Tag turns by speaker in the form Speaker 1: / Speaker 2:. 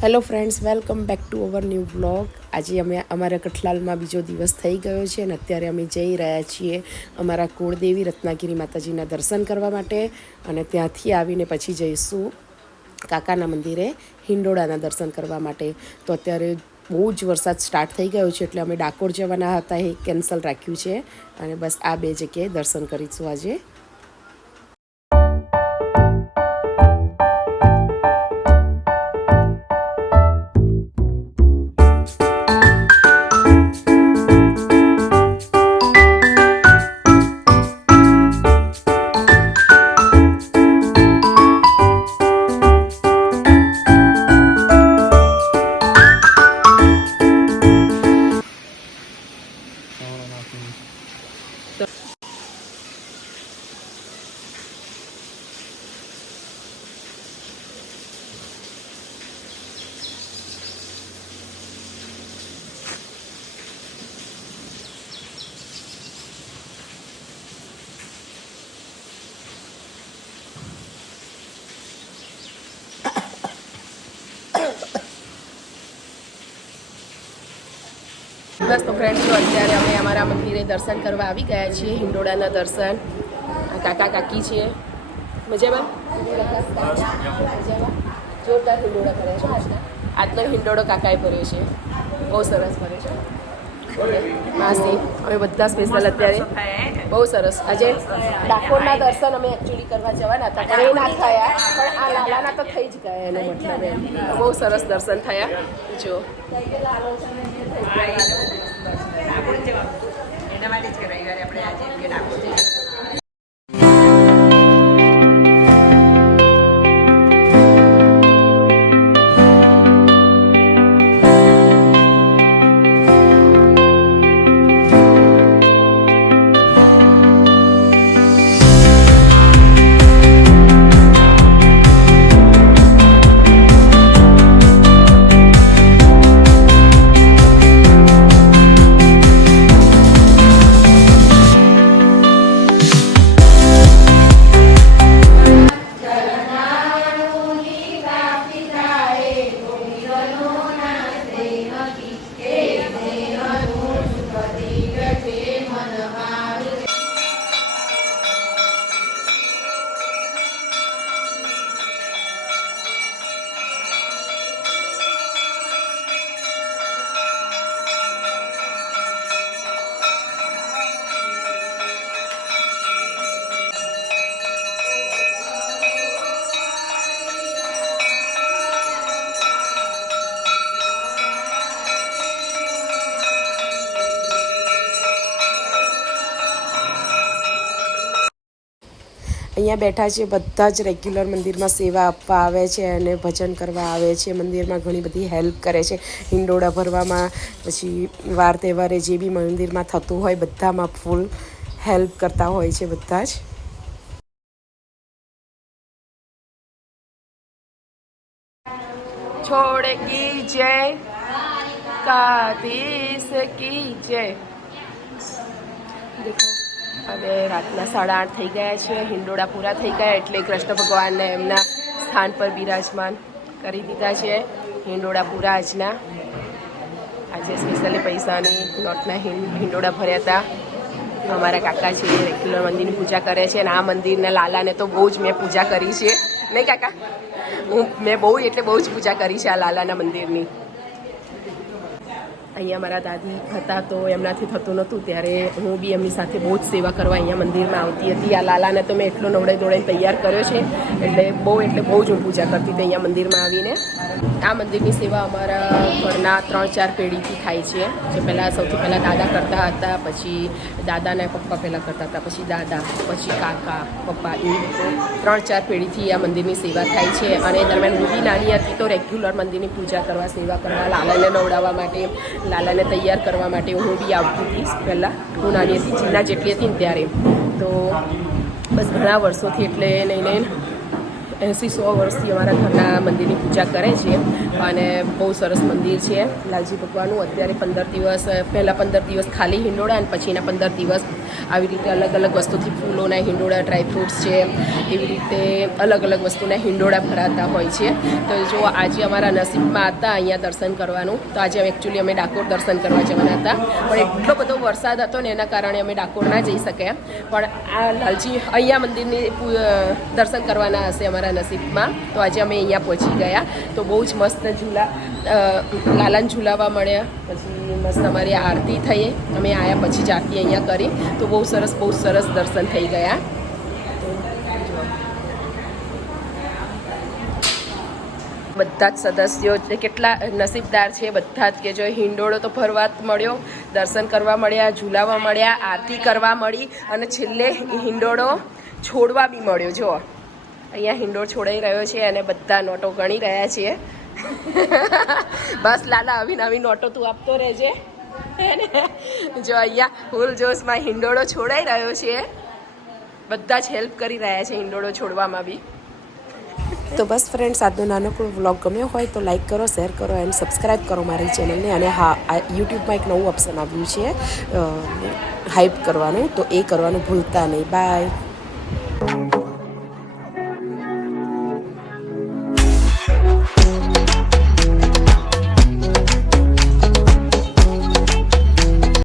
Speaker 1: Hello friends welcome back to our new vlog આજે અમે અમારા કઠલાલમાં બીજો દિવસ થઈ ગયો છે અને અત્યારે અમે જઈ રહ્યા છીએ અમારા કુળદેવી રત્નાગીરી માતાજીના દર્શન કરવા માટે અને ત્યાંથી આવીને પછી જઈશું કાકાના મંદિરે હિંડોળાના દર્શન કરવા માટે. તો અત્યારે બહુ જ વરસાદ સ્ટાર્ટ થઈ ગયો છે એટલે અમે ડાકોર જવાના હતા, એ કેન્સલ રાખ્યું છે અને બસ આ બે જગ્યાએ દર્શન કરીશું આજે. going on out here. બસ તો ફ્રેન્ડ જો અત્યારે અમે અમારા મંદિરે દર્શન કરવા આવી ગયા છીએ, હિંડોળાના દર્શન. કાકા કાકી છીએ મજામાં? જોરદાર હિંડોળા કર્યા છે. આજના આજનો હિંડોળો કાકાએ ભર્યો છે. બહુ સરસ ભર્યો છે. માસી અમે બધા સ્પેશિયલ અત્યારે. બહુ સરસ. આજે ડાકોરના દર્શન અમે એકચ્યુઅલી કરવા જવાના હતા, પણ એ ના થયા. પણ આ લાલાના તો થઈ જ ગયા એનો મતલબ બહુ સરસ દર્શન થયા. જો. અહીંયા બેઠા છે, બધા જ રેગ્યુલર મંદિરમાં સેવા આપવા આવે છે અને ભજન કરવા આવે છે, મંદિરમાં ઘણી બધી હેલ્પ કરે છે. હિંડોળા ભરવામાં, પછી વાર તહેવારે જે બી મંદિરમાં થતું હોય, બધામાં ફૂલ હેલ્પ કરતા હોય છે બધા જ. છોડ કી જય કાદીસ કી જય. હવે રાતના સાડા આઠ થઈ ગયા છે, હિંડોળા પૂરા થઈ ગયા એટલે કૃષ્ણ ભગવાનને એમના સ્થાન પર બિરાજમાન કરી દીધા છે, હિંડોળા પૂરા આજના. આજે સ્પેશિયલી પૈસાની નોટના હિંડોળા ભર્યા હતા. અમારા કાકા છે રેગ્યુલર મંદિરની પૂજા કરે છે અને આ મંદિરના લાલાને તો બહુ જ મેં પૂજા કરી છે. નહીં કાકા? હું, મેં બહુ એટલે બહુ જ પૂજા કરી છે આ લાલાના મંદિરની. અહીંયા મારા દાદી હતા તો એમનાથી થતું નહોતું. ત્યારે હું બી એમની સાથે બહુ જ સેવા કરવા અહીંયા મંદિરમાં આવતી હતી. આ લાલાને તો મેં એટલો નવડાઈ દોડે તૈયાર કર્યો છે. એટલે બહુ એટલે બહુ જ હું પૂજા કરતી હતી અહીંયા મંદિરમાં આવીને. આ મંદિરની સેવા અમારા ઘરના ત્રણ, ચાર પેઢીથી થાય છે. જે પહેલાં સૌથી પહેલાં દાદા કરતા હતા, પછી દાદાના પપ્પા પહેલાં કરતા હતા, પછી દાદા, પછી કાકા, પપ્પા, એ ત્રણ, ચાર પેઢીથી આ મંદિરની સેવા થાય છે. અને દરમિયાન હું બી નાની હતી તો રેગ્યુલર મંદિરની પૂજા કરવા, સેવા કરવા, લાલાને નવડાવવા માટે લાલાને તૈયાર કરવા માટે હું બી આવતી હતી પહેલાં હું નાની હતી જિલ્લા જેટલી હતી ને ત્યારે. તો બસ ઘણા વર્ષોથી એટલે નહીં નહીં એંસી સો વર્ષથી અમારા ઘરના મંદિરની પૂજા કરે છે અને બહુ સરસ મંદિર છે. લાલજી ભગવાનનું અત્યારે પંદર દિવસ, પહેલાં પંદર દિવસ ખાલી હિંડોળા અને પછીના પંદર દિવસ આવી રીતે અલગ અલગ વસ્તુથી ફૂલોના હિંડોળા ડ્રાયફ્રૂટ્સ છે, એવી રીતે અલગ અલગ વસ્તુના હિંડોળા ભરાતા હોય છે. તો જો આજે અમારા નસીબમાં હતા અહીંયા દર્શન કરવાનું, તો આજે એકચ્યુઅલી અમે ડાકોર દર્શન કરવા જવાના હતા. પણ એટલો બધો વરસાદ હતો ને એના કારણે અમે ડાકોર ના જઈ શક્યા. પણ આ લાલજી અહીંયા મંદિરની દર્શન કરવાના હશે અમારા નસીબમાં. તો આજે અમે અહીંયા પહોંચી ગયા. તો બહુ જ મસ્ત ઝૂલા લાલાને ઝૂલાવા મળ્યા. પછી મસ્ત અમારી આરતી થઈ. અમે આવ્યા પછી જ અહીંયા કરી. તો બહુ સરસ બહુ સરસ દર્શન થઈ ગયા. બધા જ સદસ્યો જે કેટલા નસીબદાર છે બધા જ કે જો હિંડોળો તો ફરવા મળ્યો. દર્શન કરવા મળ્યા, ઝૂલાવા મળ્યા, આરતી કરવા મળી. અને છેલ્લે હિંડોળો છોડવા બી મળ્યો જો અહીંયા હિંડોળ છોડાઈ રહ્યો છે અને બધા નોટો ગણી રહ્યા છીએ. બસ લાલા, આવી નવી નોટો તું આપતો રહેજે. જો અહીંયા ફૂલ જોશમાં હિંડોળો છોડાઈ રહ્યો છે. બધા જ હેલ્પ કરી રહ્યા છે હિંડોળો છોડવામાં બી. તો બસ ફ્રેન્ડ્સ આજનો નાનકડો વ્લોગ ગમ્યો હોય તો લાઈક કરો શેર કરો એન્ડ સબસ્ક્રાઈબ કરો મારી ચેનલને અને હા યુટ્યુબમાં એક નવું ઓપ્શન આવ્યું છે હાઈપ કરવાનું. તો એ કરવાનું ભૂલતા નહીં. બાય